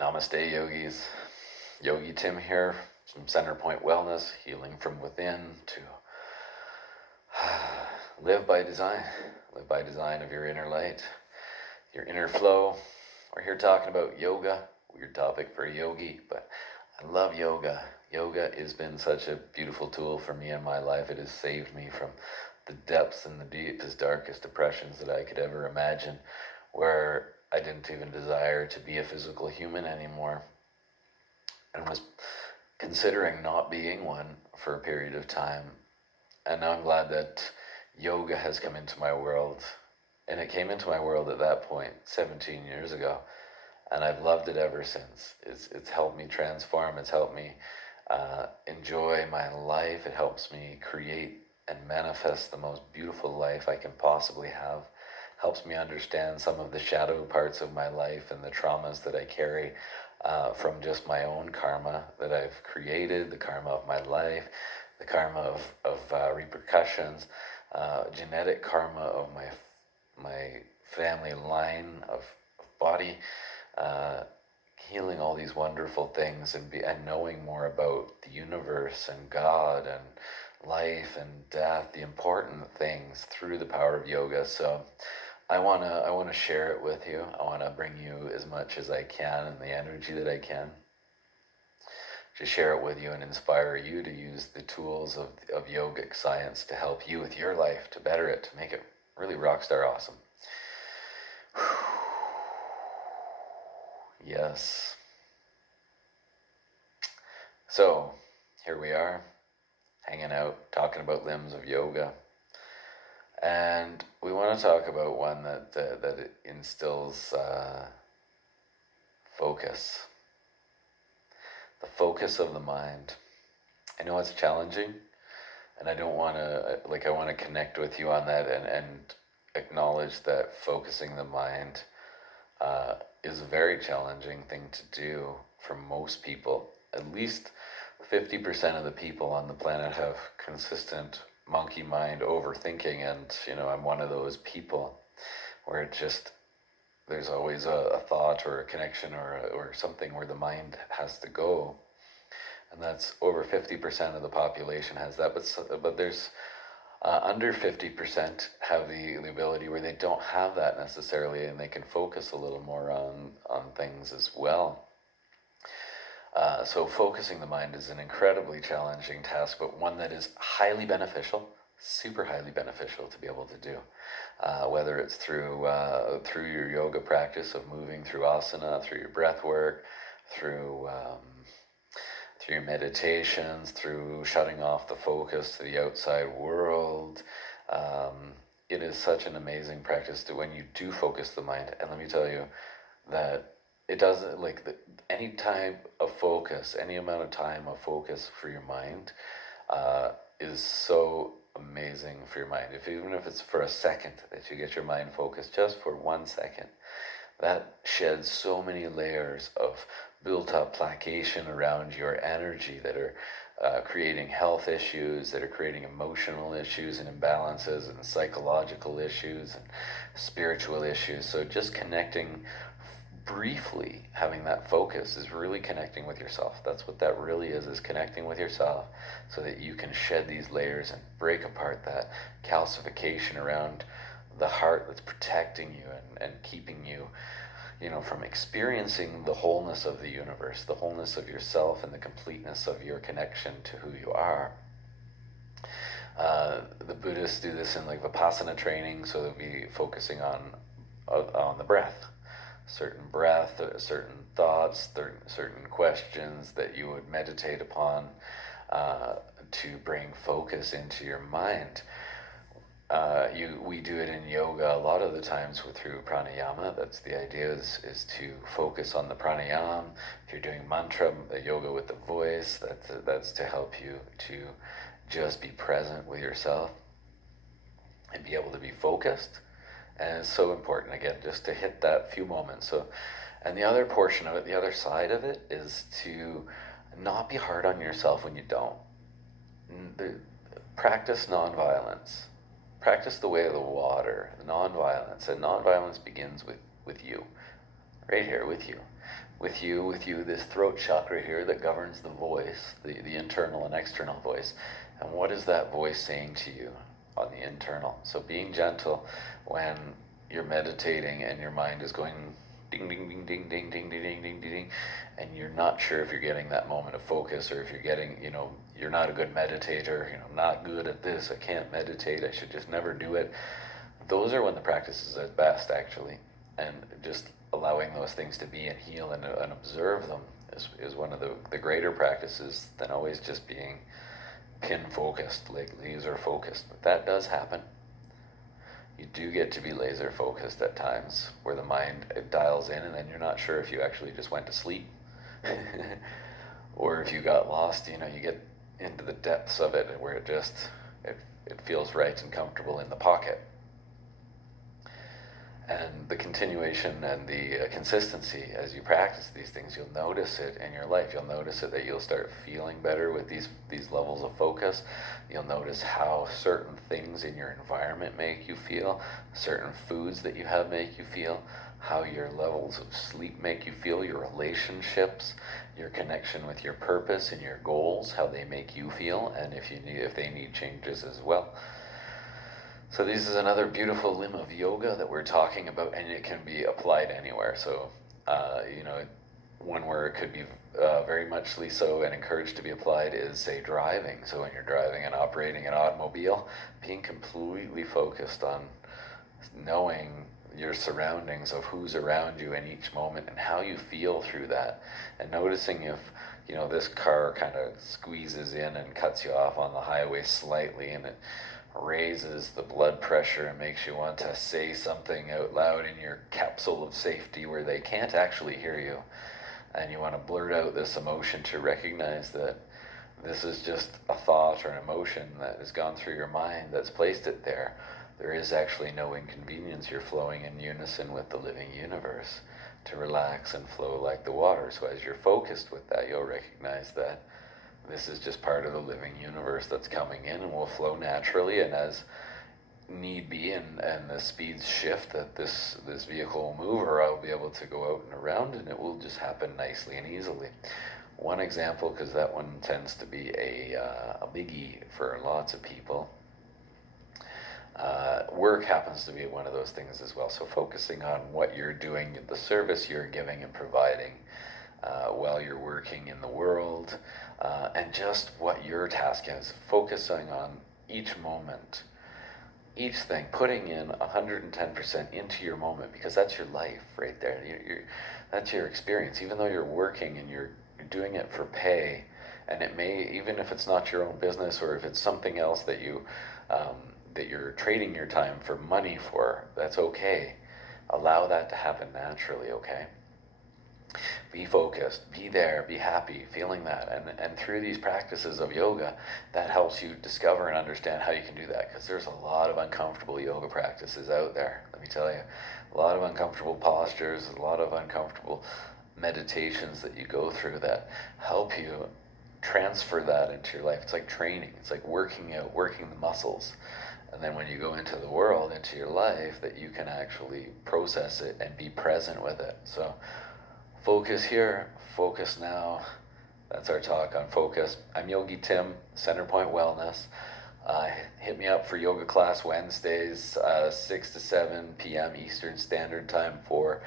Namaste, yogis. Yogi Tim here from Center Point Wellness, healing from within to live by design. Live by design of your inner light, your inner flow. We're here talking about yoga. Weird topic for a yogi, but I love yoga. Yoga has been such a beautiful tool for me in my life. It has saved me from the depths and the deepest, darkest depressions that I could ever imagine, where I didn't even desire to be a physical human anymore, and was considering not being one for a period of time. And now I'm glad that yoga has come into my world. And it came into my world at that point 17 years ago. And I've loved it ever since. It's helped me transform. It's helped me enjoy my life. It helps me create and manifest the most beautiful life I can possibly have. Helps me understand some of the shadow parts of my life and the traumas that I carry from just my own karma that I've created, the karma of my life, the karma of repercussions, genetic karma of my family line of body, healing all these wonderful things and knowing more about the universe and God and life and death, the important things through the power of yoga. So I wanna share it with you. I wanna bring you as much as I can and the energy that I can to share it with you and inspire you to use the tools of yogic science to help you with your life, to better it, to make it really rock star awesome. Yes. So here we are, hanging out, talking about limbs of yoga. And we want to talk about one that instills focus, the focus of the mind. I know it's challenging, and I don't want to, I want to connect with you on that and acknowledge that focusing the mind is a very challenging thing to do for most people. At least 50% of the people on the planet have consistent monkey mind overthinking, and I'm one of those people where it just, there's always a thought or a connection or something where the mind has to go. And that's over 50% of the population has that, but there's under 50% have the ability where they don't have that necessarily, and they can focus a little more on things as well. So focusing the mind is an incredibly challenging task, but one that is highly beneficial, super highly beneficial to be able to do. Whether it's through your yoga practice of moving through asana, through your breath work, through your meditations, through shutting off the focus to the outside world. It is such an amazing practice to when you do focus the mind. And let me tell you that it doesn't, any type of focus, any amount of time of focus for your mind is so amazing for your mind. Even if it's for a second that you get your mind focused, just for 1 second, that sheds so many layers of built-up placation around your energy that are creating health issues, that are creating emotional issues and imbalances and psychological issues and spiritual issues. So just connecting briefly, having that focus is really connecting with yourself. That's what that really is connecting with yourself so that you can shed these layers and break apart that calcification around the heart that's protecting you and keeping you, from experiencing the wholeness of the universe, the wholeness of yourself, and the completeness of your connection to who you are. The Buddhists do this in Vipassana training, so they'll be focusing on the breath, certain breath, certain thoughts, certain questions that you would meditate upon to bring focus into your mind. We do it in yoga a lot of the times through pranayama. That's the idea, is to focus on the pranayama. If you're doing mantra, yoga with the voice, that's to help you to just be present with yourself and be able to be focused. And it's so important, again, just to hit that few moments. So, and the other portion of it, the other side of it, is to not be hard on yourself when you don't. Practice nonviolence. Practice the way of the water, nonviolence. And nonviolence begins with you, right here with you. with you, this throat chakra here that governs the voice, the internal and external voice. And what is that voice saying to you on the internal? So being gentle when you're meditating and your mind is going ding, ding, ding, ding, ding, ding, ding, ding, ding, ding, and you're not sure if you're getting that moment of focus, or if you're getting, you're not a good meditator, not good at this, I can't meditate, I should just never do it. Those are when the practice is at best, actually. And just allowing those things to be and heal and observe them is one of the greater practices than always just being pin focused, like laser focused. But that does happen. You do get to be laser focused at times where the mind, it dials in, and then you're not sure if you actually just went to sleep or if you got lost. You get into the depths of it where it feels right and comfortable in the pocket. And the continuation and the consistency as you practice these things, you'll notice it in your life. You'll notice it that you'll start feeling better with these levels of focus. You'll notice how certain things in your environment make you feel, certain foods that you have make you feel, how your levels of sleep make you feel, your relationships, your connection with your purpose and your goals, how they make you feel, and if they need changes as well. So this is another beautiful limb of yoga that we're talking about, and it can be applied anywhere. So, one where it could be very muchly so and encouraged to be applied is, say, driving. So when you're driving and operating an automobile, being completely focused on knowing your surroundings, of who's around you in each moment and how you feel through that, and noticing if this car kind of squeezes in and cuts you off on the highway slightly, and it raises the blood pressure and makes you want to say something out loud in your capsule of safety where they can't actually hear you, and you want to blurt out this emotion to recognize that this is just a thought or an emotion that has gone through your mind that's placed it there. There is actually no inconvenience. You're flowing in unison with the living universe to relax and flow like the water. So as you're focused with that, you'll recognize that this is just part of the living universe that's coming in and will flow naturally, and as need be and the speeds shift, that this vehicle will move, or I'll be able to go out and around, and it will just happen nicely and easily. One example, because that one tends to be a biggie for lots of people, work happens to be one of those things as well. So focusing on what you're doing, the service you're giving and providing while you're working in the world, and just what your task is, focusing on each moment, each thing, putting in 110% into your moment, because that's your life right there. That's your experience. Even though you're working and you're doing it for pay, and it may, even if it's not your own business, or if it's something else that you're trading your time for money for, that's okay. Allow that to happen naturally, okay? Be focused, be there, be happy, feeling that. And through these practices of yoga, that helps you discover and understand how you can do that, because there's a lot of uncomfortable yoga practices out there, let me tell you. A lot of uncomfortable postures, a lot of uncomfortable meditations that you go through that help you transfer that into your life. It's like training. It's like working the muscles. And then when you go into the world, into your life, that you can actually process it and be present with it. So focus here, focus now. That's our talk on focus. I'm Yogi Tim, Centerpoint Wellness. Hit me up for yoga class Wednesdays, 6 to 7 p.m. Eastern Standard Time, for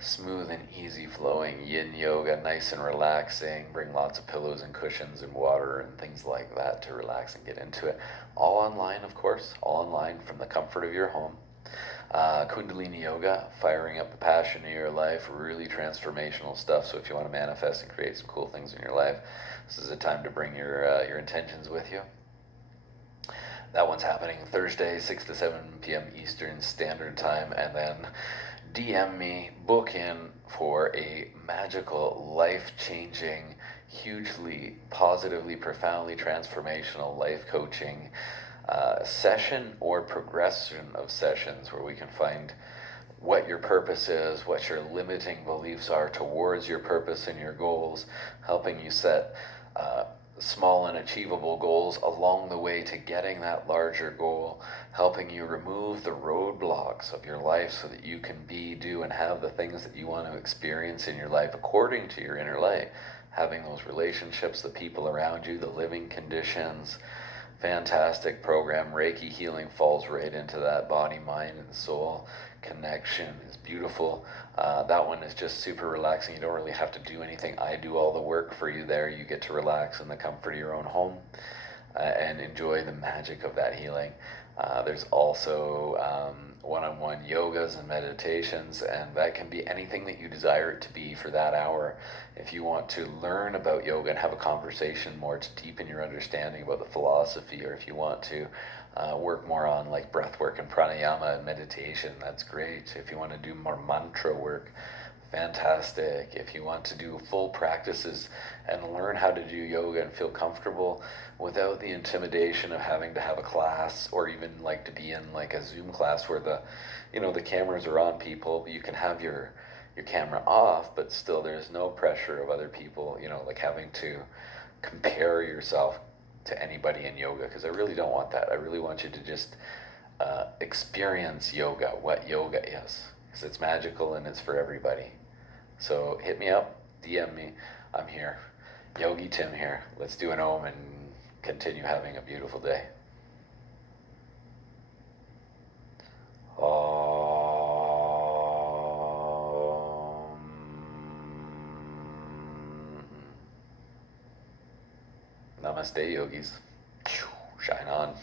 smooth and easy flowing yin yoga, nice and relaxing. Bring lots of pillows and cushions and water and things like that to relax and get into it. All online, of course, all online from the comfort of your home. Kundalini yoga, firing up the passion in your life, really transformational stuff. So if you want to manifest and create some cool things in your life, this is a time to bring your intentions with you. That one's happening Thursday, 6 to 7 p.m. Eastern Standard Time. And then DM me, book in for a magical, life-changing, hugely, positively, profoundly transformational life coaching session or progression of sessions, where we can find what your purpose is, what your limiting beliefs are towards your purpose and your goals, helping you set small and achievable goals along the way to getting that larger goal, helping you remove the roadblocks of your life so that you can be, do, and have the things that you want to experience in your life according to your inner light. Having those relationships, the people around you, the living conditions. Fantastic program. Reiki healing falls right into that. Body, mind, and soul connection is beautiful. That one is just super relaxing. You don't really have to do anything. I do all the work for you there. You get to relax in the comfort of your own home and enjoy the magic of that healing. There's also one-on-one yogas and meditations, and that can be anything that you desire it to be for that hour. If you want to learn about yoga and have a conversation more to deepen your understanding about the philosophy, or if you want to work more on like breath work and pranayama and meditation, that's great. If you want to do more mantra work, fantastic. If you want to do full practices and learn how to do yoga and feel comfortable without the intimidation of having to have a class, or even like to be in like a Zoom class where the cameras are on people, you can have your camera off, but still there's no pressure of other people, like having to compare yourself to anybody in yoga, because I really don't want that. I really want you to just experience yoga, what yoga is, because it's magical and it's for everybody. So hit me up, DM me, I'm here. Yogi Tim here. Let's do an Om and continue having a beautiful day. Namaste, yogis. Shine on.